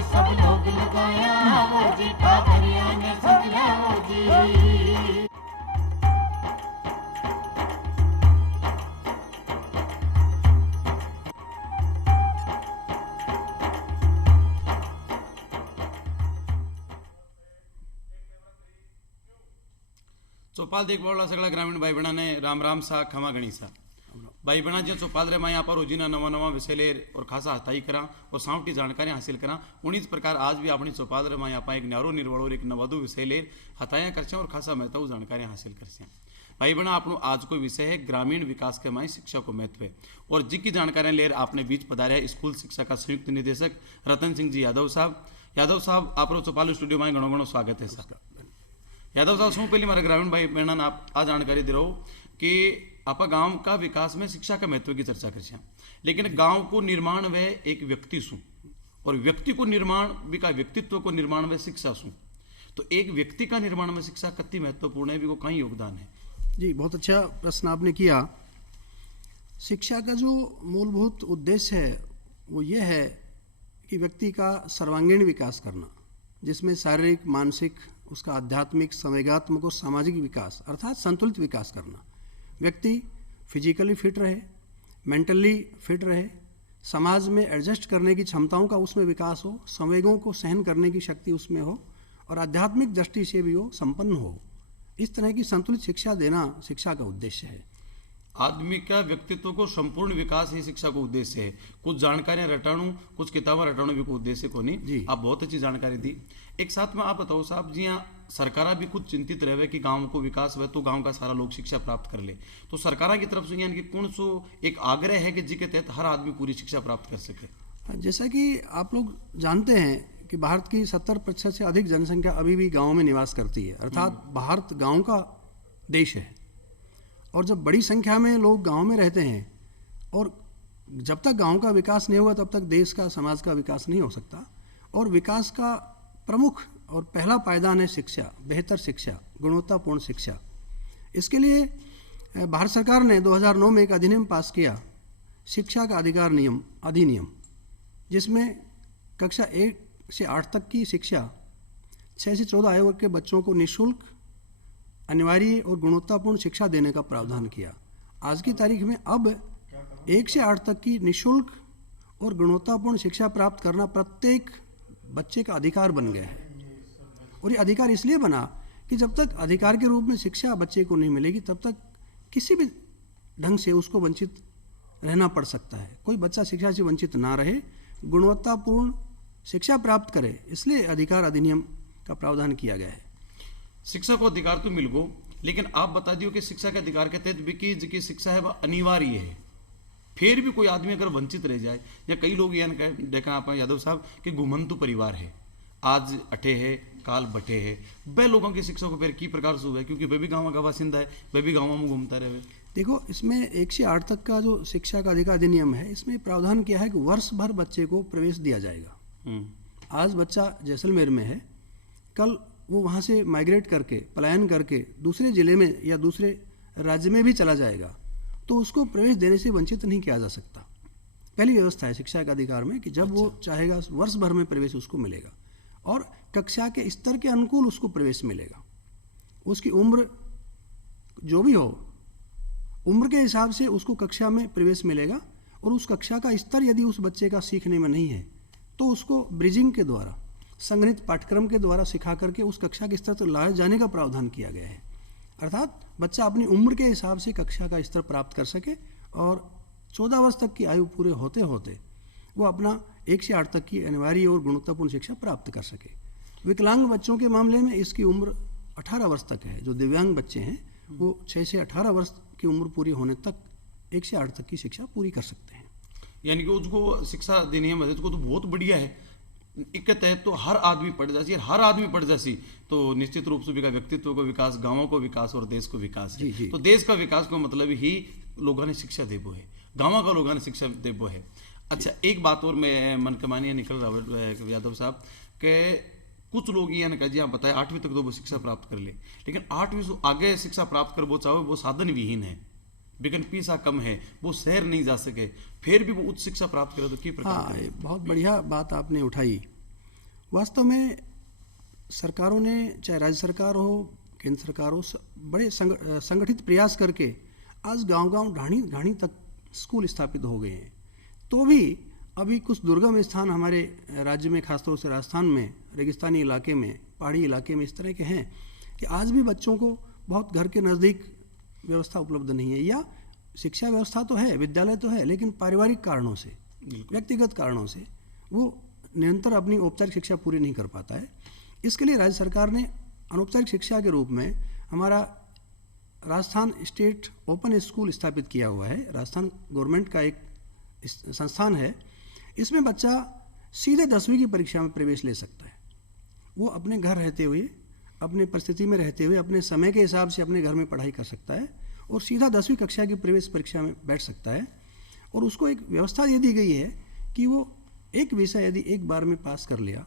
जी सब लोग लगाया वो जी ठाकरिया ने सदिया वो जी। चौपाल देखभाल सगळ्या ग्रामीण भाई बहना राम राम सा खमा गणी सा भाई बहना जो चौपाल रे मैं यहाँ पर रोजीना नवा नवा विषय ले और खासा हताई करा और सावटी जानकारी हासिल करा। उन्हीं प्रकार आज भी अपनी चौपाल रे मैं यहाँ पर एक न्यारो निर्वल और एक नवधु विषय ले हताया कर और खासा महत्व जानकारी हासिल कर। भाई बहना आपनो आज को विषय है ग्रामीण विकास के माई शिक्षा को महत्व है और जिसकी जानकारी ले आपने बीच पधारे स्कूल शिक्षा का संयुक्त निदेशक रतन सिंह जी यादव साहब आप चौपाल स्टूडियो में घणो घणो स्वागत है सर। यादव साहब शू पहली मारे ग्रामीण भाई बहना आप आ जानकारी दे रहा हो कि आप गांव का विकास में शिक्षा का महत्व की चर्चा कर, लेकिन गांव को निर्माण वे एक व्यक्ति शू और व्यक्ति को निर्माण भी का व्यक्तित्व को निर्माण में शिक्षा शू, तो एक व्यक्ति का निर्माण में शिक्षा कितनी महत्वपूर्ण है, भी को कहीं योगदान है? जी बहुत अच्छा प्रश्न आपने किया। शिक्षा का जो मूलभूत उद्देश्य है वो ये है कि व्यक्ति का सर्वांगीण विकास करना, जिसमें शारीरिक मानसिक उसका आध्यात्मिक संवेगात्मक और सामाजिक विकास अर्थात संतुलित विकास करना। व्यक्ति फिजिकली फिट रहे, मेंटली फिट रहे, समाज में एडजस्ट करने की क्षमताओं का उसमें विकास हो, संवेगों को सहन करने की शक्ति उसमें हो और आध्यात्मिक दृष्टि से भी वो संपन्न हो। इस तरह की संतुलित शिक्षा देना शिक्षा का उद्देश्य है। आदमी का व्यक्तित्व को संपूर्ण विकास ही शिक्षा को उद्देश्य है। कुछ जानकारियां रटाणु कुछ किताबें रटाणु भी को उद्देश्य को नहीं। आप बहुत अच्छी जानकारी दी। एक साथ में आप बताओ साहब जी, यहाँ सरकार भी कुछ चिंतित रहे कि गांव को विकास हुए तो गांव का सारा लोग शिक्षा प्राप्त कर ले, तो सरकार की तरफ से यानी कि कौन सो एक आग्रह है कि जिसके तहत हर आदमी पूरी शिक्षा प्राप्त कर सके? जैसा कि आप लोग जानते हैं कि भारत की 70% से अधिक जनसंख्या अभी भी गाँव में निवास करती है, अर्थात भारत गाँव का देश है। और जब बड़ी संख्या में लोग गांव में रहते हैं और जब तक गांव का विकास नहीं होगा तब तक देश का समाज का विकास नहीं हो सकता। और विकास का प्रमुख और पहला पायदान है शिक्षा, बेहतर शिक्षा, गुणवत्तापूर्ण शिक्षा। इसके लिए भारत सरकार ने 2009 में एक अधिनियम पास किया, शिक्षा का अधिकार अधिनियम, जिसमें कक्षा 1 से 8 तक की शिक्षा 6 से 14 आयु के बच्चों को निःशुल्क अनिवार्य और गुणवत्तापूर्ण शिक्षा देने का प्रावधान किया। आज की तारीख में अब 1 से 8 तक की निःशुल्क और गुणवत्तापूर्ण शिक्षा प्राप्त करना प्रत्येक बच्चे का अधिकार बन गया है। और ये अधिकार इसलिए बना कि जब तक अधिकार के रूप में शिक्षा बच्चे को नहीं मिलेगी तब तक किसी भी ढंग से उसको वंचित रहना पड़ सकता है। कोई बच्चा शिक्षा से वंचित ना रहे, गुणवत्तापूर्ण शिक्षा प्राप्त करे, इसलिए अधिकार अधिनियम का प्रावधान किया गया है। शिक्षा को अधिकार तो मिल गो, लेकिन आप बता दियो कि शिक्षा के अधिकार के तहत भी की शिक्षा है वह अनिवार्य है। फिर भी कोई आदमी अगर वंचित रह जाए, या कई लोग यह देखा आप यादव साहब कि घुमंतु परिवार है, आज अठे है काल बटे है, वह लोगों की शिक्षा को फिर की प्रकार से हुआ, क्योंकि वह भी गाँव का बासिंदा है, वह भी गाँव में घूमता रहे। देखो, इसमें 1 से 8 तक का जो शिक्षा का अधिकार अधिनियम है, इसमें प्रावधान किया है कि वर्ष भर बच्चे को प्रवेश दिया जाएगा। आज बच्चा जैसलमेर में है, कल वो वहाँ से माइग्रेट करके पलायन करके दूसरे ज़िले में या दूसरे राज्य में भी चला जाएगा, तो उसको प्रवेश देने से वंचित नहीं किया जा सकता। पहली व्यवस्था है शिक्षा के अधिकार में कि जब वो चाहेगा वर्ष भर में प्रवेश उसको मिलेगा और कक्षा के स्तर के अनुकूल उसको प्रवेश मिलेगा। उसकी उम्र जो भी हो, उम्र के हिसाब से उसको कक्षा में प्रवेश मिलेगा और उस कक्षा का स्तर यदि उस बच्चे का सीखने में नहीं है तो उसको ब्रिजिंग के द्वारा, संगणित पाठ्यक्रम के द्वारा सिखा करके उस कक्षा के स्तर तक लाए जाने का प्रावधान किया गया है। अर्थात बच्चा अपनी उम्र के हिसाब से कक्षा का स्तर प्राप्त कर सके और 14 वर्ष तक की आयु पूरे होते होते वो अपना 1 से 8 तक की अनिवार्य और गुणवत्तापूर्ण शिक्षा प्राप्त कर सके। विकलांग बच्चों के मामले में इसकी उम्र 18 वर्ष तक है। जो दिव्यांग बच्चे हैं वो 6 से 18 वर्ष की उम्र पूरी होने तक 1 से 8 तक की शिक्षा पूरी कर सकते हैं। यानी कि उसको शिक्षा अधिनियम है तो बहुत बढ़िया है। इसके तहत तो हर आदमी पढ़ जासी, हर आदमी पढ़ जासी तो निश्चित रूप से भी व्यक्तित्व को विकास, गांवों को विकास और देश को विकास है। तो देश का विकास को मतलब ही लोगों ने शिक्षा देबो है, गांवों का लोगों ने शिक्षा देबो है। अच्छा, एक बात और मैं मन के मानिए निकल रहा है यादव साहब के कुछ लोग ये ना जी आप बताए 8वीं तक तो वो शिक्षा प्राप्त कर ले, लेकिन 8वीं से आगे शिक्षा प्राप्त कर वो चाहे वो साधन विहीन है, लेकिन पैसा कम है, वो शहर नहीं जा सके, फिर भी वो उच्च शिक्षा प्राप्त करे तो की प्रकार? हाँ, बहुत बढ़िया बात आपने उठाई वास्तव में सरकारों ने, चाहे राज्य सरकार हो, केंद्र सरकार हो, बड़े संगठित प्रयास करके आज गांव-गांव, ढाणी तक स्कूल स्थापित हो गए हैं। तो भी अभी कुछ दुर्गम स्थान हमारे राज्य में, खासतौर से राजस्थान में, रेगिस्तानी इलाके में, पहाड़ी इलाके में इस तरह के हैं कि आज भी बच्चों को बहुत घर के नज़दीक व्यवस्था उपलब्ध नहीं है, या शिक्षा व्यवस्था तो है, विद्यालय तो है, लेकिन पारिवारिक कारणों से, व्यक्तिगत कारणों से वो निरंतर अपनी औपचारिक शिक्षा पूरी नहीं कर पाता है। इसके लिए राज्य सरकार ने अनौपचारिक शिक्षा के रूप में हमारा राजस्थान स्टेट ओपन स्कूल स्थापित किया हुआ है। राजस्थान गवर्नमेंट का एक संस्थान है। इसमें बच्चा सीधे 10वीं की परीक्षा में प्रवेश ले सकता है। वो अपने घर रहते हुए, अपने परिस्थिति में रहते हुए, अपने समय के हिसाब से अपने घर में पढ़ाई कर सकता है और सीधा 10वीं कक्षा की प्रवेश परीक्षा में बैठ सकता है। और उसको एक व्यवस्था ये दी गई है कि वो एक विषय यदि एक बार में पास कर लिया,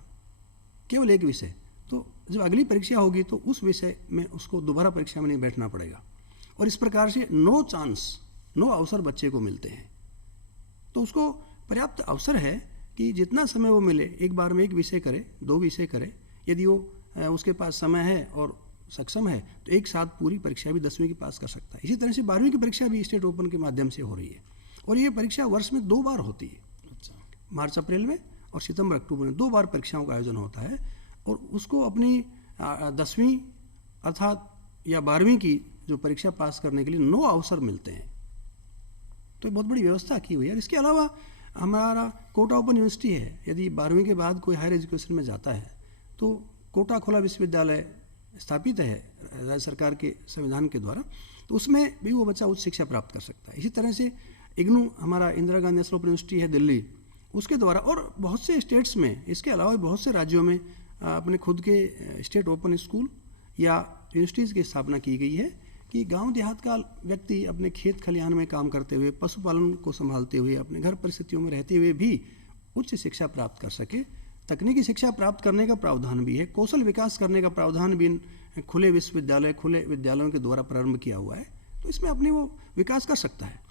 केवल एक विषय, तो जब अगली परीक्षा होगी तो उस विषय में उसको दोबारा परीक्षा में नहीं बैठना पड़ेगा। और इस प्रकार से 9 अवसर बच्चे को मिलते हैं। तो उसको पर्याप्त अवसर है कि जितना समय वो मिले, एक बार में एक विषय करे, 2 विषय करे। यदि वो उसके पास समय है और सक्षम है तो एक साथ पूरी परीक्षा भी 10वीं की पास कर सकता है। इसी तरह से 12वीं की परीक्षा भी स्टेट ओपन के माध्यम से हो रही है। और ये परीक्षा वर्ष में 2 बार होती है। अच्छा। मार्च अप्रैल में और सितंबर अक्टूबर में 2 बार परीक्षाओं का आयोजन होता है। और उसको अपनी 10वीं अर्थात या 12वीं की जो परीक्षा पास करने के लिए 9 अवसर मिलते हैं। तो बहुत बड़ी व्यवस्था की हुई है। इसके अलावा हमारा कोटा ओपन यूनिवर्सिटी है। यदि 12वीं के बाद कोई हायर एजुकेशन में जाता है तो कोटा खुला विश्वविद्यालय स्थापित है राज्य सरकार के संविधान के द्वारा, तो उसमें भी वो बच्चा उच्च शिक्षा प्राप्त कर सकता है। इसी तरह से इग्नू, हमारा Indira Gandhi national open university है दिल्ली, उसके द्वारा, और बहुत से स्टेट्स में, इसके अलावा बहुत से राज्यों में अपने खुद के स्टेट ओपन स्कूल या यूनिवर्सिटीज़ की स्थापना की गई है कि गांव देहात का व्यक्ति अपने खेत खलिहान में काम करते हुए, पशुपालन को संभालते हुए, अपने घर परिस्थितियों में रहते हुए भी उच्च शिक्षा प्राप्त कर सके। तकनीकी शिक्षा प्राप्त करने का प्रावधान भी है, कौशल विकास करने का प्रावधान भी खुले विश्वविद्यालय, खुले विद्यालयों के द्वारा प्रारंभ किया हुआ है। तो इसमें अपनी वो विकास कर सकता है।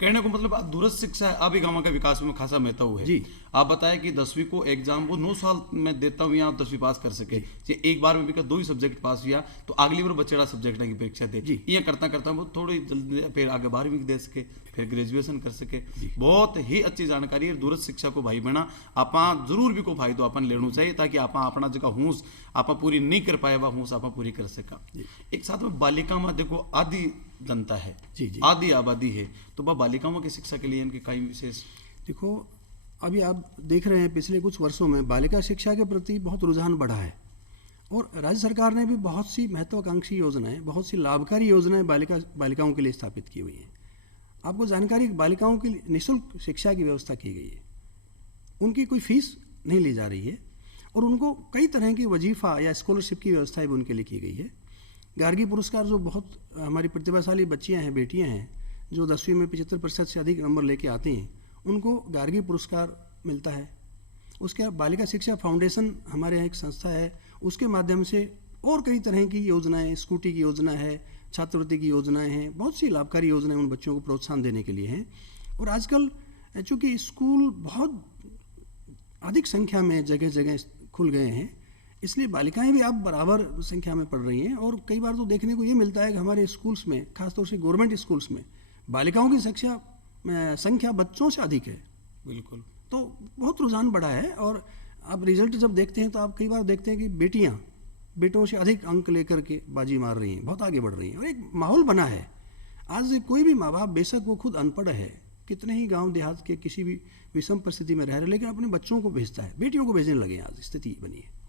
कहने को मतलब दूरस्थ शिक्षा अभी गांव के विकास में खासा महत्व है। जी। आप बताएं कि 10वीं को एग्जाम वो 9 साल में देता हूँ यहाँ 10वीं पास कर सके। जे एक बार में भी 2 ही सब्जेक्ट पास हुआ तो अगली बार बच्चेड़ा सब्जेक्ट की परीक्षा दे। ये करता करता वो थोड़ी जल्दी फिर आगे 12वीं दे सके, फिर ग्रेजुएशन कर सके। बहुत ही अच्छी जानकारी है। दूरस्थ शिक्षा को भाई बना आपा जरूर भी को फायदो अपन लेना चाहिए ताकि आपा अपना जगह हूस आपा पूरी नहीं कर पाए वह हूस आपा पूरी कर सका। एक साथ में बालिका में देखो आदि जनता है, आदि आबादी है, तो वह बालिकाओं की शिक्षा के लिए इनके कई विशेष। देखो अभी आप देख रहे हैं पिछले कुछ वर्षों में बालिका शिक्षा के प्रति बहुत रुझान बढ़ा है और राज्य सरकार ने भी बहुत सी महत्वाकांक्षी योजनाएं, बहुत सी लाभकारी योजनाएं बालिकाओं के लिए स्थापित की हुई हैं। आपको जानकारी, बालिकाओं की निःशुल्क शिक्षा की व्यवस्था की गई है। उनकी कोई फीस नहीं ली जा रही है और उनको कई तरह की वजीफा या स्कॉलरशिप की व्यवस्था भी उनके लिए की गई है। गार्गी पुरस्कार, जो बहुत हमारी प्रतिभाशाली बच्चियां हैं, बेटियां हैं, जो 10वीं में 75% से अधिक नंबर लेके आती हैं, उनको गार्गी पुरस्कार मिलता है। उसके बाद बालिका शिक्षा फाउंडेशन हमारे यहाँ एक संस्था है, उसके माध्यम से और कई तरह की योजनाएं, स्कूटी की योजना है, छात्रवृत्ति की योजनाएं हैं, बहुत सी लाभकारी योजनाएं उन बच्चों को प्रोत्साहन देने के लिए हैं। और आजकल चूँकि स्कूल बहुत अधिक संख्या में जगह जगह खुल गए हैं, इसलिए बालिकाएं भी अब बराबर संख्या में पढ़ रही हैं। और कई बार तो देखने को ये मिलता है कि हमारे स्कूल्स में, खासतौर से गवर्नमेंट स्कूल्स में, बालिकाओं की संख्या बच्चों से अधिक है। बिल्कुल। तो बहुत रुझान बढ़ा है। और आप रिजल्ट जब देखते हैं तो आप कई बार देखते हैं कि बेटियां बेटों से अधिक अंक लेकर के बाजी मार रही हैं, बहुत आगे बढ़ रही हैं और एक माहौल बना है। आज कोई भी माँ बाप, बेशक वो खुद अनपढ़ है, कितने ही गांव देहात के किसी भी विषम परिस्थिति में रह रहे, लेकिन अपने बच्चों को भेजता है, बेटियों को भेजने लगे। आज स्थिति बनी है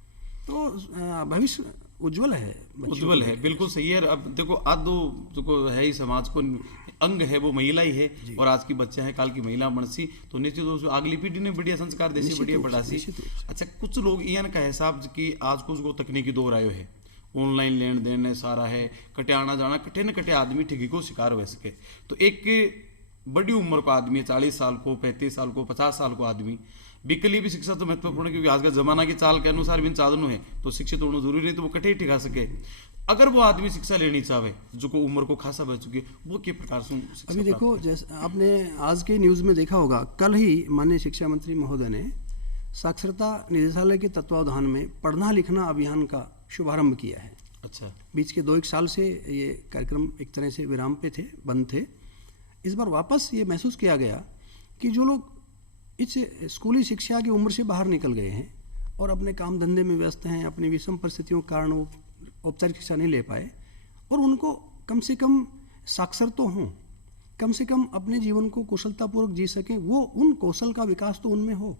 तो भविष्य उज्जवल है, उज्जवल है। बिल्कुल सही है। अब देखो आदो जो है ही समाज को अंग है वो महिला ही है और आज की बच्चा है, काल की महिला बनसी, तो निश्चित रूप से अगली पीढ़ी ने बढ़िया संस्कार देसी, बढ़िया बढ़ासी। अच्छा, कुछ लोग इन का हिसाब कि आज कुछ को तकनीकी दौर आयो है, ऑनलाइन लेन देन सारा है, कटे आना जाना, कटे न कटे आदमी ठगी को शिकार हो सके। तो एक बड़ी उम्र का आदमी, 40 साल को, 35 साल को, 50 साल को आदमी, बिक लिए भी शिक्षा तो महत्वपूर्ण है क्योंकि आज का जमाना की चाल के अनुसार भी साधनों है, तो शिक्षित होना जरूरी नहीं, तो वो कटे ही ठिका सके। अगर वो आदमी शिक्षा लेनी चाहे जो को उम्र को खासा बह चुकी है, वो किस प्रकार से अभी देखो, जैसे आपने आज के न्यूज़ में देखा होगा, कल ही माननीय शिक्षा मंत्री महोदय ने साक्षरता निदेशालय के तत्वावधान में पढ़ना लिखना अभियान का शुभारंभ किया है। अच्छा। बीच के 2-1 साल से ये कार्यक्रम एक तरह से विराम पे थे, बंद थे। इस बार वापस ये महसूस किया गया कि जो लोग इस स्कूली शिक्षा की उम्र से बाहर निकल गए हैं और अपने काम धंधे में व्यस्त हैं, अपनी विषम परिस्थितियों के कारण वो औपचारिक शिक्षा नहीं ले पाए, और उनको कम से कम साक्षर तो हों, कम से कम अपने जीवन को कुशलतापूर्वक जी सकें, वो उन कौशल का विकास तो उनमें हो।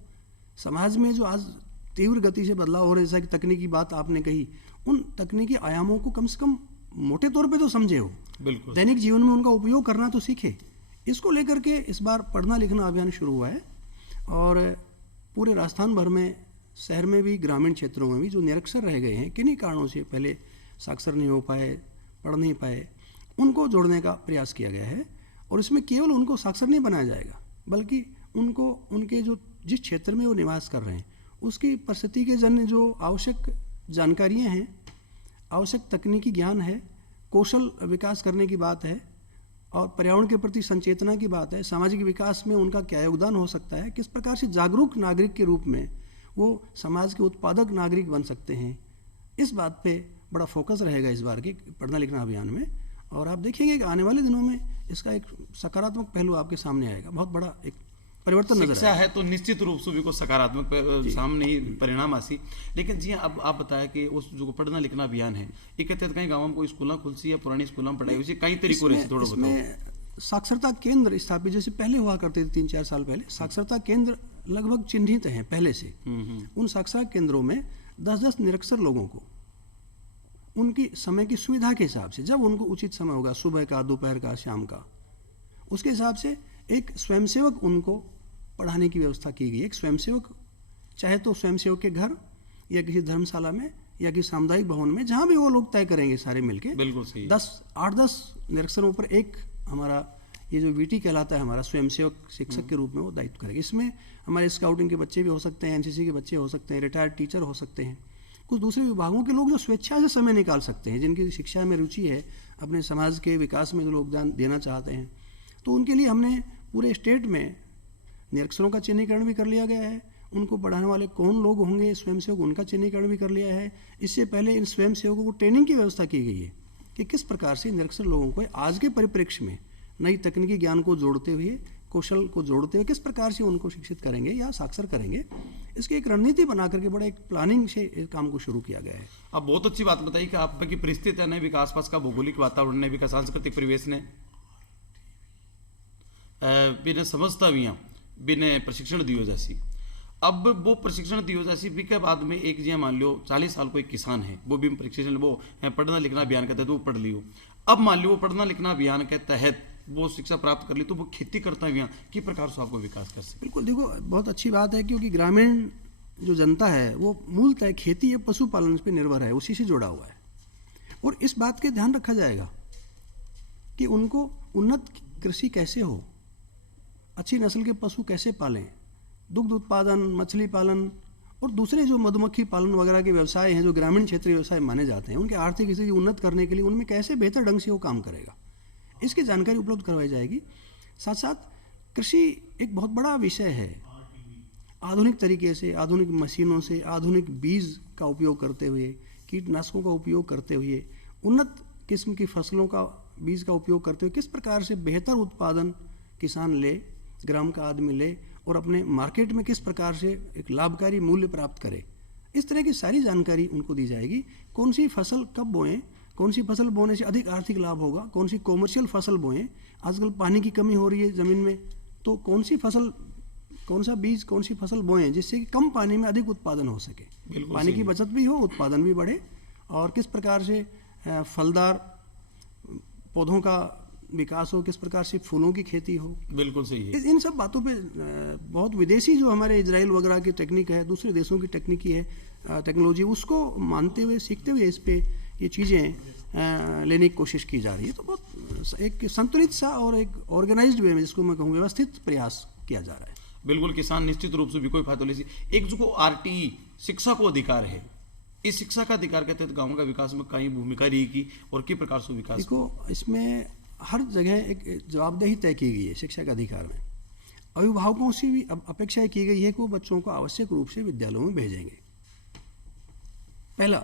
समाज में जो आज तीव्र गति से बदलाव हो रहा है, जैसा कि तकनीकी बात आपने कही, उन तकनीकी आयामों को कम से कम मोटे तौर पे तो समझे हो, बिल्कुल दैनिक जीवन में उनका उपयोग करना तो सीखे। इसको लेकर के इस बार पढ़ना लिखना अभियान शुरू हुआ है, और पूरे राजस्थान भर में, शहर में भी, ग्रामीण क्षेत्रों में भी जो निरक्षर रह गए हैं, किन्हीं कारणों से पहले साक्षर नहीं हो पाए, पढ़ नहीं पाए, उनको जोड़ने का प्रयास किया गया है। और इसमें केवल उनको साक्षर नहीं बनाया जाएगा, बल्कि उनको उनके जो जिस क्षेत्र में वो निवास कर रहे हैं उसकी परिस्थिति के जन्य जो आवश्यक जानकारियाँ हैं, आवश्यक तकनीकी ज्ञान है, कौशल विकास करने की बात है, और पर्यावरण के प्रति संचेतना की बात है, सामाजिक विकास में उनका क्या योगदान हो सकता है, किस प्रकार से जागरूक नागरिक के रूप में वो समाज के उत्पादक नागरिक बन सकते हैं, इस बात पे बड़ा फोकस रहेगा इस बार के पढ़ना लिखना अभियान में। और आप देखेंगे कि आने वाले दिनों में इसका एक सकारात्मक पहलू आपके सामने आएगा, बहुत बड़ा एक परिवर्तन नजर शिक्षा है तो निश्चित रूप से भी को सकारात्मक सामने ही परिणाम आसी। लेकिन जी अब आप बताया कि उस जो पढ़ना लिखना अभियान है, एक तहत कहीं गाँव में कोई स्कूल खुलसी या पुरानी स्कूल में पढ़ाई हुई, कई तरीकों से थोड़ा बताओ। साक्षरता केंद्र स्थापित जैसे पहले हुआ करते थे 3-4 साल पहले, साक्षरता केंद्र लगभग चिन्हित हैं पहले से। उन साक्षरता केंद्रों में 10-10 निरक्षर लोगों को उनकी समय की सुविधा के हिसाब से, जब उनको उचित समय होगा, सुबह का, दोपहर का, शाम का, उसके हिसाब से एक स्वयंसेवक उनको पढ़ाने की व्यवस्था की गई। एक स्वयंसेवक, चाहे तो स्वयंसेवक के घर या किसी धर्मशाला में या किसी सामुदायिक भवन में, जहाँ भी वो लोग तय करेंगे सारे मिलके, बिल्कुल सही, 8-10 निरक्षरों पर एक हमारा ये जो वीटी कहलाता है हमारा स्वयंसेवक शिक्षक के रूप में वो दायित्व करेगा। इसमें हमारे स्काउटिंग के बच्चे भी हो सकते हैं, एनसीसी के बच्चे हो सकते हैं, रिटायर्ड टीचर हो सकते हैं, कुछ दूसरे विभागों के लोग जो स्वेच्छा से समय निकाल सकते हैं, जिनकी शिक्षा में रुचि है, अपने समाज के विकास में जो योगदान देना चाहते हैं, तो उनके लिए हमने पूरे स्टेट में निरक्षरों का चिन्हीकरण भी कर लिया गया है। उनको पढ़ाने वाले कौन लोग होंगे स्वयंसेवक, उनका चिन्हीकरण भी कर लिया है। इससे पहले इन स्वयंसेवकों को ट्रेनिंग की व्यवस्था की गई है कि किस प्रकार से निरक्षर लोगों को आज के परिप्रेक्ष्य में नई तकनीकी ज्ञान को जोड़ते हुए, कौशल को जोड़ते हुए किस प्रकार से उनको शिक्षित करेंगे या साक्षर करेंगे, इसकी एक रणनीति बना करके बड़ा एक प्लानिंग से इस काम को शुरू किया गया है। अब बहुत अच्छी बात बताई कि आपकी परिस्थिति ने भी, आसपास का भौगोलिक वातावरण ने भी, सांस्कृतिक परिवेश ने बिना समझता भी बिना प्रशिक्षण दियो जैसी। अब वो प्रशिक्षण दियो जैसी भी के बाद में एक जी मान लो 40 साल को एक किसान है, वो भी प्रशिक्षण, वो पढ़ना लिखना अभियान के तहत वो पढ़ लियो। अब मान लो वो पढ़ना लिखना अभियान के तहत वो शिक्षा प्राप्त कर ली, तो वो खेती करता है किस प्रकार से आपको विकास कर सके। बिल्कुल, देखो बहुत अच्छी बात है, क्योंकि ग्रामीण जो जनता है वो मूलतः खेती या पशुपालन पर निर्भर है, उसी से जुड़ा हुआ है। और इस बात के ध्यान रखा जाएगा कि उनको उन्नत कृषि कैसे हो, अच्छी नस्ल के पशु कैसे पालें, दुग्ध उत्पादन, मछली पालन और दूसरे जो मधुमक्खी पालन वगैरह के व्यवसाय हैं, जो ग्रामीण क्षेत्रीय व्यवसाय माने जाते हैं, उनके आर्थिक स्थिति उन्नत करने के लिए उनमें कैसे बेहतर ढंग से वो काम करेगा, इसकी जानकारी उपलब्ध करवाई जाएगी। साथ साथ कृषि एक बहुत बड़ा विषय है। आधुनिक तरीके से, आधुनिक मशीनों से, आधुनिक बीज का उपयोग करते हुए, कीटनाशकों का उपयोग करते हुए, उन्नत किस्म की फसलों का बीज का उपयोग करते हुए किस प्रकार से बेहतर उत्पादन किसान ले, ग्राम का आदमी ले, और अपने मार्केट में किस प्रकार से एक लाभकारी मूल्य प्राप्त करे, इस तरह की सारी जानकारी उनको दी जाएगी। कौन सी फसल कब बोएं, कौन सी फसल बोने से अधिक आर्थिक लाभ होगा, कौन सी कॉमर्शियल फसल बोएं, आजकल पानी की कमी हो रही है ज़मीन में, तो कौन सी फसल, कौन सा बीज, कौन सी फसल बोएं जिससे कि कम पानी में अधिक उत्पादन हो सके, पानी की बचत भी हो, उत्पादन भी बढ़े, और किस प्रकार से फलदार पौधों का विकास हो, किस प्रकार से फूलों की खेती हो। बिल्कुल सही है। इन सब बातों पे बहुत विदेशी जो हमारे इजराइल वगैरह की टेक्निक है, दूसरे देशों की टेक्निकी है, टेक्नोलॉजी, उसको मानते हुए, सीखते हुए इस पे ये चीज़ें लेने की कोशिश की जा रही है। तो बहुत एक संतुलित सा और एक ऑर्गेनाइज्ड वे में, जिसको मैं कहूँ व्यवस्थित प्रयास किया जा रहा है। बिल्कुल, किसान निश्चित रूप से भी कोई फायदा नहीं। एक जो RTE शिक्षा को अधिकार है, इस शिक्षा का अधिकार के तहत गाँव का विकास में कई भूमिका रहेगी और किस प्रकार से विकास। देखो, इसमें हर जगह एक जवाबदेही तय की गई है शिक्षा के अधिकार में। अभिभावकों से भी अब अपेक्षा की गई है कि वो बच्चों को आवश्यक रूप से विद्यालयों में भेजेंगे। पहला,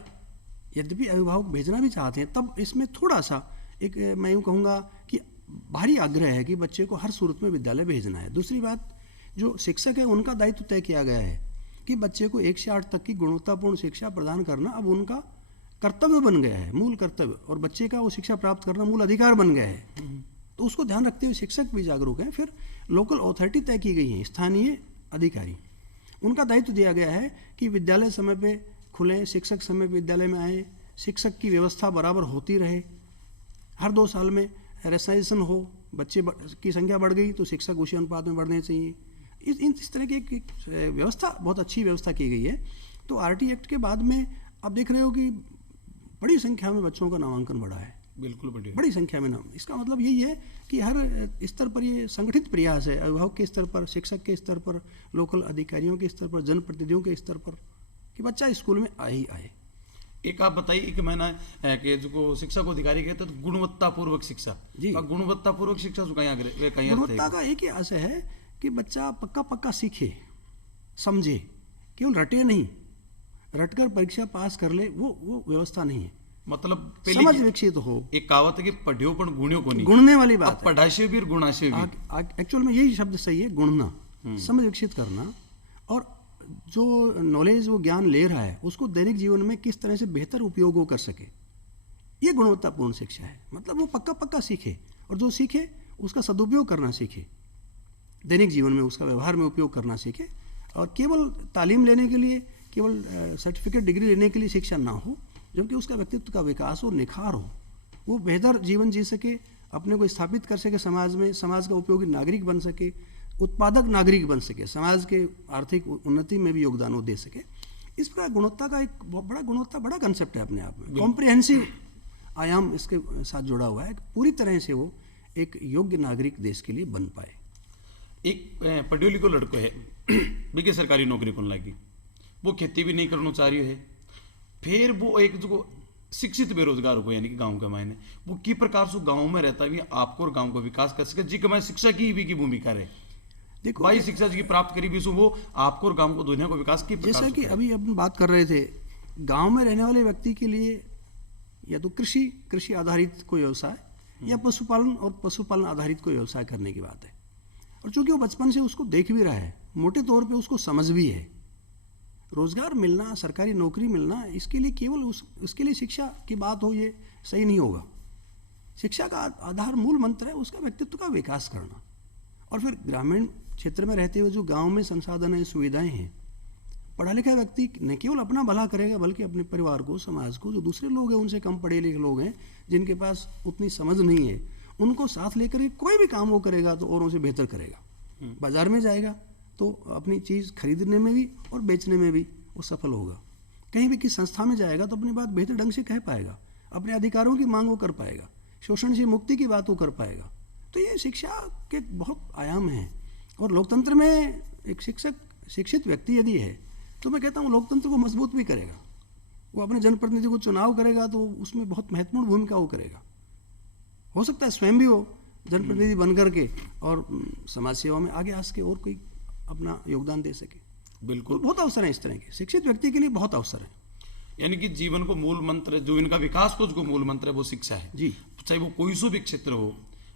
यद्यपि अभिभावक भेजना भी चाहते हैं, तब इसमें थोड़ा सा एक मैं यूँ कहूँगा कि भारी आग्रह है कि बच्चे को हर सूरत में विद्यालय भेजना है। दूसरी बात, जो शिक्षक है उनका दायित्व तय किया गया है कि बच्चे को 1 से 8 तक की गुणवत्तापूर्ण शिक्षा प्रदान करना अब उनका कर्तव्य बन गया है, मूल कर्तव्य, और बच्चे का वो शिक्षा प्राप्त करना मूल अधिकार बन गया है। तो उसको ध्यान रखते हुए शिक्षक भी जागरूक हैं। फिर लोकल अथॉरिटी तय की गई है, स्थानीय अधिकारी, उनका दायित्व दिया गया है कि विद्यालय समय पे खुलें, शिक्षक समय पे विद्यालय में आएँ, शिक्षक की व्यवस्था बराबर होती रहे, हर 2 साल में रेशनलाइजेशन हो, बच्चे की संख्या बढ़ गई तो शिक्षक उसी अनुपात में बढ़ने चाहिए। इस तरह की एक व्यवस्था, बहुत अच्छी व्यवस्था की गई है। तो आरटी एक्ट के बाद में आप देख रहे हो कि बड़ी संख्या में बच्चों का नामांकन बढ़ा है, बिल्कुल बढ़िया, बड़ी संख्या में नाम। इसका मतलब यही है कि हर स्तर पर ये संगठित प्रयास है, अभिभावक के स्तर पर, शिक्षक के स्तर पर, लोकल अधिकारियों के स्तर पर, जनप्रतिनिधियों के स्तर पर, कि बच्चा स्कूल में आए ही आए। एक आप बताइए कि मैंने कि जो शिक्षा को अधिकारी कहते हैं तो गुणवत्तापूर्वक शिक्षा जी। गुणवत्तापूर्वक शिक्षा जो कहीं गुणवत्ता का एक ही आशय है कि बच्चा पक्का पक्का सीखे, समझे, केवल रटे नहीं, रटकर परीक्षा पास कर ले, वो व्यवस्था नहीं है। मतलब समझ विकसित हो। एक कहावत है कि पढ़ियो पण गुणियो को नहीं, गुणने वाली बात है। पढ़ाशे भी और गुणाशे भी, एक्चुअल में यही शब्द सही है, गुणना, समझ विकसित करना, और जो नॉलेज, वो ज्ञान ले रहा है उसको दैनिक जीवन में किस तरह से बेहतर उपयोग हो कर सके, ये गुणवत्तापूर्ण शिक्षा है। मतलब वो पक्का पक्का सीखे, और जो सीखे उसका सदुपयोग करना सीखे, दैनिक जीवन में उसका व्यवहार में उपयोग करना सीखे, और केवल तालीम लेने के लिए, केवल सर्टिफिकेट डिग्री लेने के लिए शिक्षा ना हो, जबकि उसका व्यक्तित्व का विकास हो, निखार हो, वो बेहतर जीवन जी सके, अपने को स्थापित कर सके समाज में, समाज का उपयोगी नागरिक बन सके, उत्पादक नागरिक बन सके, समाज के आर्थिक उन्नति में भी योगदान वो दे सके। इस प्रकार गुणवत्ता का एक बहुत बड़ा, गुणवत्ता बड़ा कंसेप्ट है अपने आप में, कॉम्प्रिहेंसिव आयाम इसके साथ जुड़ा हुआ है, पूरी तरह से वो एक योग्य नागरिक देश के लिए बन पाए। एक पढ़ियो लिखो लड़को है, बिके सरकारी नौकरी को लगी, वो खेती भी नहीं करना चाह रही है, फिर वो एक जो शिक्षित बेरोजगार हो, यानी कि गांव के मायने वो की प्रकार से गांव में रहता है, आपको और गांव को विकास कर सके, जी कमाए शिक्षा की भी की भूमिका रहे। देखो, भाई शिक्षा जी की प्राप्त करी भी वो आपको और गांव को, दुनिया को विकास की, जैसा कि अभी अपन बात कर रहे थे, गांव में रहने वाले व्यक्ति के लिए या तो कृषि आधारित कोई व्यवसाय, या पशुपालन और पशुपालन आधारित कोई व्यवसाय करने की बात है। और चूंकि वो बचपन से उसको देख भी रहा है, मोटे तौर पे उसको समझ भी है, रोजगार मिलना, सरकारी नौकरी मिलना, इसके लिए केवल उसके लिए शिक्षा की बात हो, ये सही नहीं होगा। शिक्षा का आधार, मूल मंत्र है उसका व्यक्तित्व का विकास करना। और फिर ग्रामीण क्षेत्र में रहते हुए जो गांव में संसाधन है, सुविधाएं हैं, पढ़ा लिखा व्यक्ति न केवल अपना भला करेगा बल्कि अपने परिवार को, समाज को, जो दूसरे लोग हैं उनसे कम पढ़े लिखे लोग हैं जिनके पास उतनी समझ नहीं है, उनको साथ लेकर कोई भी काम वो करेगा तो औरों से बेहतर करेगा। बाजार में जाएगा तो अपनी चीज़ खरीदने में भी और बेचने में भी वो सफल होगा। कहीं भी किसी संस्था में जाएगा तो अपनी बात बेहतर ढंग से कह पाएगा, अपने अधिकारों की मांग वो कर पाएगा, शोषण से मुक्ति की बात वो कर पाएगा। तो ये शिक्षा के बहुत आयाम हैं। और लोकतंत्र में एक शिक्षित व्यक्ति यदि है तो मैं कहता हूँ लोकतंत्र को मजबूत भी करेगा। वो अपने जनप्रतिनिधि को चुनाव करेगा तो उसमें बहुत महत्वपूर्ण भूमिका वो करेगा। हो सकता है स्वयं भी वो जनप्रतिनिधि बन करके और समाज सेवा में आगे आ सके और कोई अपना योगदान दे सके। बिल्कुल, तो बहुत अवसर है इस तरह के, शिक्षित व्यक्ति के लिए बहुत अवसर है। यानी कि जीवन को मूल मंत्र, जो इनका विकास को जो मूल मंत्र है वो शिक्षा है जी। चाहे वो कोई सो भी क्षेत्र हो,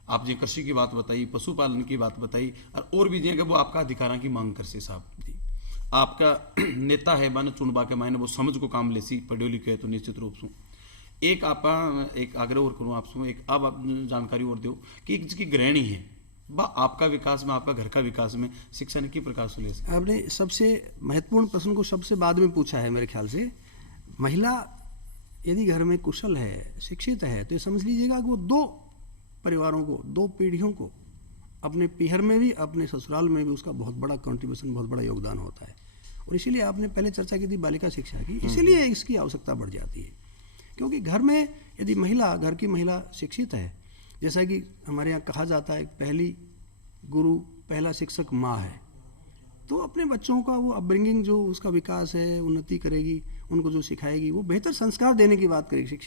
आप जी कृषि की बात बताई, पशुपालन की बात बताई, और भी जी वो आपका अधिकारों की मांग कर से साहब जी। आपका नेता है बन चुनबा के मायने वो समझ को काम ले सी, पढ़ियो लिखे है तो निश्चित रूप से एक आप एक आग्रह और करूँ आपसे, एक अब आप जानकारी और दो कि एक जिसकी गृहिणी है बा आपका विकास में, आपका घर का विकास में शिक्षा ने की प्रकार से ले सकते। आपने सबसे महत्वपूर्ण प्रश्न को सबसे बाद में पूछा है मेरे ख्याल से। महिला यदि घर में कुशल है, शिक्षित है, तो ये समझ लीजिएगा कि वो 2 परिवारों को, 2 पीढ़ियों को, अपने पीहर में भी अपने ससुराल में भी उसका बहुत बड़ा कंट्रीब्यूशन, बहुत बड़ा योगदान होता है। और इसीलिए आपने पहले चर्चा की थी बालिका शिक्षा की, इसीलिए इसकी आवश्यकता बढ़ जाती है। क्योंकि घर में यदि महिला, घर की महिला शिक्षित है, जैसा कि हमारे यहाँ कहा जाता है पहली गुरु, पहला शिक्षक माँ है, तो अपने बच्चों का वो अपब्रिंगिंग, जो उसका विकास है, उन्नति करेगी, उनको जो सिखाएगी, वो बेहतर संस्कार देने की बात करेगी।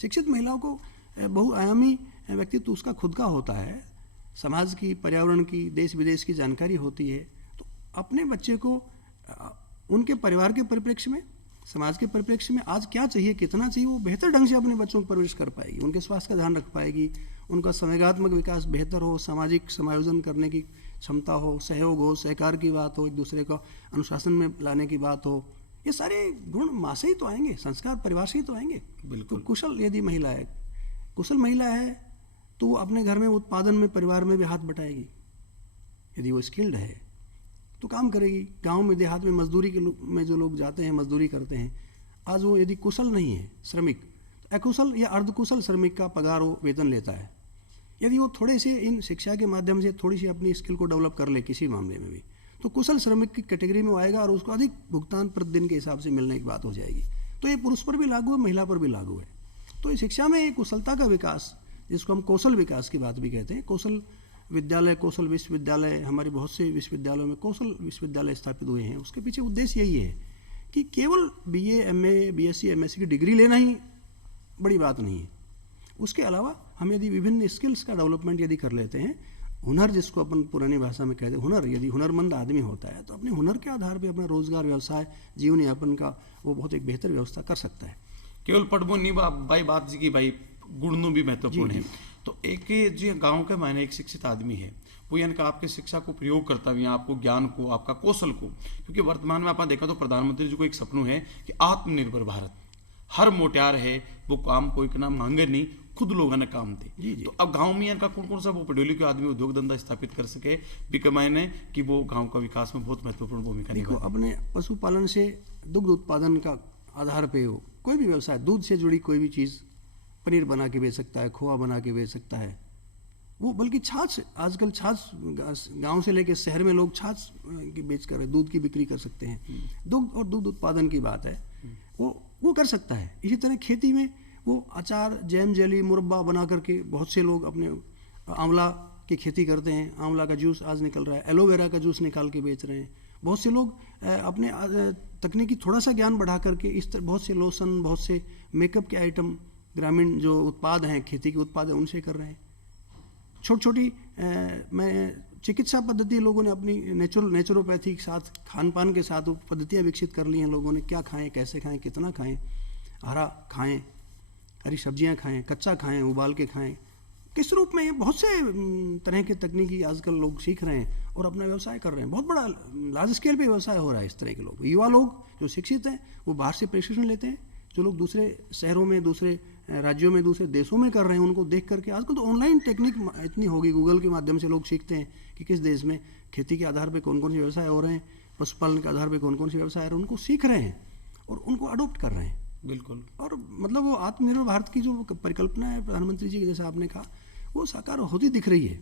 शिक्षित महिलाओं को बहुआयामी व्यक्तित्व उसका खुद का होता है, समाज की, पर्यावरण की, देश विदेश की जानकारी होती है, तो अपने बच्चे को उनके परिवार के परिप्रेक्ष्य में, समाज के परिप्रेक्ष्य में आज क्या चाहिए, कितना चाहिए, वो बेहतर ढंग से अपने बच्चों को परवरिश कर पाएगी, उनके स्वास्थ्य का ध्यान रख पाएगी, उनका संवेगात्मक विकास बेहतर हो, सामाजिक समायोजन करने की क्षमता हो, सहयोग हो, सहकार की बात हो, एक दूसरे को अनुशासन में लाने की बात हो, ये सारे गुण माँ से ही तो आएंगे, संस्कार परिवार से ही तो आएंगे। बिल्कुल। तो कुशल यदि महिला है, कुशल महिला है तो वो अपने घर में उत्पादन में, परिवार में भी हाथ बटाएगी। यदि वो स्किल्ड है तो काम करेगी। गांव में, देहात में मजदूरी के में जो लोग जाते हैं, मजदूरी करते हैं, आज वो यदि कुशल नहीं है श्रमिक, तो अकुशल या अर्धकुशल श्रमिक का पगार वो वेतन लेता है। यदि वो थोड़े से इन शिक्षा के माध्यम से थोड़ी सी अपनी स्किल को डेवलप कर ले किसी मामले में भी, तो कुशल श्रमिक की कैटेगरी में आएगा और उसको अधिक भुगतान प्रतिदिन के हिसाब से मिलने की बात हो जाएगी। तो ये पुरुष पर भी लागू है, महिला पर भी लागू है। तो इस शिक्षा में कुशलता का विकास, जिसको हम कौशल विकास की बात भी कहते हैं, कौशल विद्यालय, कौशल विश्वविद्यालय, हमारे बहुत से विश्वविद्यालयों में कौशल विश्वविद्यालय स्थापित हुए हैं। उसके पीछे उद्देश्य यही है कि केवल BA, MA, BSc, MSc की डिग्री लेना ही बड़ी बात नहीं है। उसके अलावा हम यदि विभिन्न स्किल्स का डेवलपमेंट यदि कर लेते हैं, हुनर जिसको अपन पुरानी भाषा में कहते हैं, हुनर, यदि हुनरमंद आदमी होता है तो अपने हुनर के आधार पर अपना रोजगार, व्यवसाय, जीवन यापन का वो बहुत एक बेहतर व्यवस्था कर सकता है। केवल पढ़बो नहीं भाई, बात जी की भाई गुण भी महत्वपूर्ण है। तो एक जो गांव के मायने एक शिक्षित आदमी है, वो यानी कि आपके शिक्षा को प्रयोग करता हुआ आपको ज्ञान को, आपका कौशल को, क्योंकि वर्तमान में आप देखा तो प्रधानमंत्री जी को एक सपनों है कि आत्मनिर्भर भारत, हर मोटियार है वो काम कोई का नाम मांगे नहीं, खुद लोगों ने काम दे। तो अब गांव में इनका कौन कौन सा वो पढ़े लिखे आदमी उद्योग धंधा स्थापित कर सके, बिकमायने कि वो गांव का विकास में बहुत महत्वपूर्ण भूमिका देखो, निभाए। अपने पशुपालन से, दुग्ध उत्पादन का आधार पे हो, कोई भी व्यवसाय, दूध से जुड़ी कोई भी चीज़, पनीर बना के बेच सकता है, खोआ बना के बेच सकता है वो, बल्कि छाछ, आजकल छाछ गांव से लेकर शहर में लोग छाछ की बेच कर दूध की बिक्री कर सकते हैं। दुग्ध और दूध उत्पादन की बात है, वो कर सकता है। इसी तरह खेती में वो अचार, जैम, जेली, मुरब्बा बना करके बहुत से लोग अपने, आंवला की खेती करते हैं, आंवला का जूस आज निकल रहा है, एलोवेरा का जूस निकाल के बेच रहे हैं। बहुत से लोग अपने तकनीकी थोड़ा सा ज्ञान बढ़ा करके इस तरह बहुत से लोशन, बहुत से मेकअप के आइटम, ग्रामीण जो उत्पाद हैं, खेती के उत्पाद हैं, उनसे कर रहे हैं। छोटी छोटी मैं चिकित्सा पद्धति लोगों ने अपनी नेचुरोपैथी के साथ, खान पान के साथ वो पद्धतियाँ विकसित कर ली हैं लोगों ने। क्या खाएं, कैसे खाएं, कितना खाएं, हरा खाएं, हरी सब्जियां खाएं, कच्चा खाएं, उबाल के खाएं, किस रूप में, ये बहुत से तरह के तकनीकी आजकल लोग सीख रहे हैं और अपना व्यवसाय कर रहे हैं। बहुत बड़ा लार्ज स्केल पे व्यवसाय हो रहा है इस तरह के लोग। युवा लोग जो शिक्षित हैं वो बाहर से प्रशिक्षण लेते हैं, जो लोग दूसरे शहरों में, दूसरे राज्यों में, दूसरे देशों में कर रहे हैं, उनको देख करके, आजकल तो ऑनलाइन टेक्निक इतनी होगी, गूगल के माध्यम से लोग सीखते हैं कि किस देश में खेती के आधार पर कौन कौन से व्यवसाय हो रहे हैं, पशुपालन के आधार पर कौन कौन से व्यवसाय हो रहे हैं, उनको सीख रहे हैं और उनको अडोप्ट कर रहे हैं। बिल्कुल। और मतलब वो आत्मनिर्भर भारत की जो परिकल्पना है प्रधानमंत्री जी की, जैसे आपने कहा, वो साकार होती दिख रही है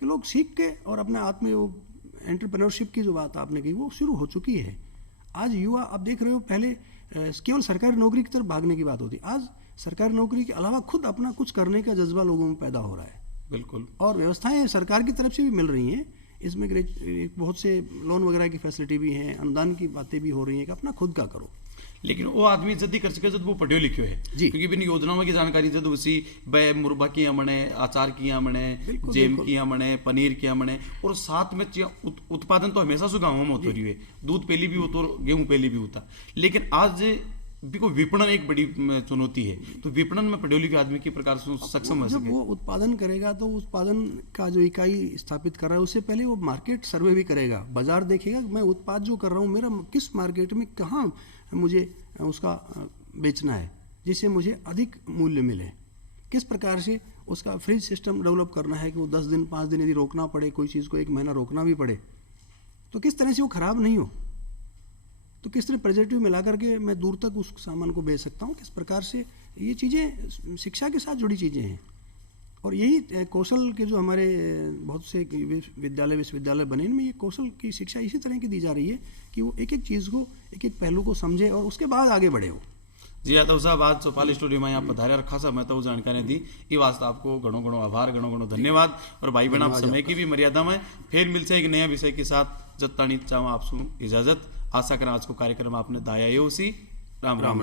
कि लोग सीख के और अपने आत्म, वो एंटरप्रेन्योरशिप की जो बात आपने की, वो शुरू हो चुकी है। आज युवा, आप देख रहे हो, पहले केवल सरकारी नौकरी की तरफ भागने की बात होती, आज सरकारी नौकरी के अलावा खुद अपना कुछ करने का जज्बा लोगों में पैदा हो रहा है। बिल्कुल। और व्यवस्थाएं सरकार की तरफ से भी मिल रही हैं, इसमें बहुत से लोन वगैरह की फैसिलिटी भी हैं, अनुदान की बातें भी हो रही हैं कि अपना खुद का करो। लेकिन वो आदमी जल्दी कर सके जब वो पढ़ियो लिखियो है, क्योंकि बिन योजनाओं की जानकारी जब उसी बै मुरबा किया मने, अचार किया मने, जेम किया मने, पनीर किया मने, और साथ में उत्पादन तो हमेशा से गाँव में होती है, दूध पहले भी होता और गेहूँ पहले भी होता। लेकिन आज भी विपणन एक बड़ी चुनौती है, तो विपणन में पढ़े लिखे आदमी की प्रकार से सक्षम हो सके। जब वो उत्पादन करेगा तो उत्पादन का जो इकाई स्थापित कर रहा है, उससे पहले वो मार्केट सर्वे भी करेगा, बाजार देखेगा, मैं उत्पाद जो कर रहा हूँ मेरा किस मार्केट में, कहाँ मुझे उसका बेचना है जिससे मुझे अधिक मूल्य मिले, किस प्रकार से उसका फ्रिज सिस्टम डेवलप करना है कि वो 10 दिन 5 दिन यदि रोकना पड़े, कोई चीज़ को 1 महीना रोकना भी पड़े तो किस तरह से वो ख़राब नहीं हो, तो किस तरह प्रेजर्वेटिव मिला करके मैं दूर तक उस सामान को बेच सकता हूँ, किस प्रकार से, ये चीज़ें शिक्षा के साथ जुड़ी चीज़ें हैं। और यही कौशल के जो हमारे बहुत से विश्वविद्यालय बने, इनमें ये कौशल की शिक्षा इसी तरह की दी जा रही है कि वो एक एक चीज़ को, एक एक पहलू को समझे और उसके बाद आगे बढ़े हो। जी यादव साहब, आज चौपाल स्टूडियो में यहाँ पधारे और खासा मैं तो जानकारी दी, ये वास्ते आपको घणो घणो आभार, घणो घणो धन्यवाद। और भाई बहन, आप समय की भी मर्यादा में फिर मिलते हैं एक नया विषय के साथ। जत्तानी चाहूँ आपसे इजाजत, आशा करें आज को कार्यक्रम आपने दाया उसी। राम राम।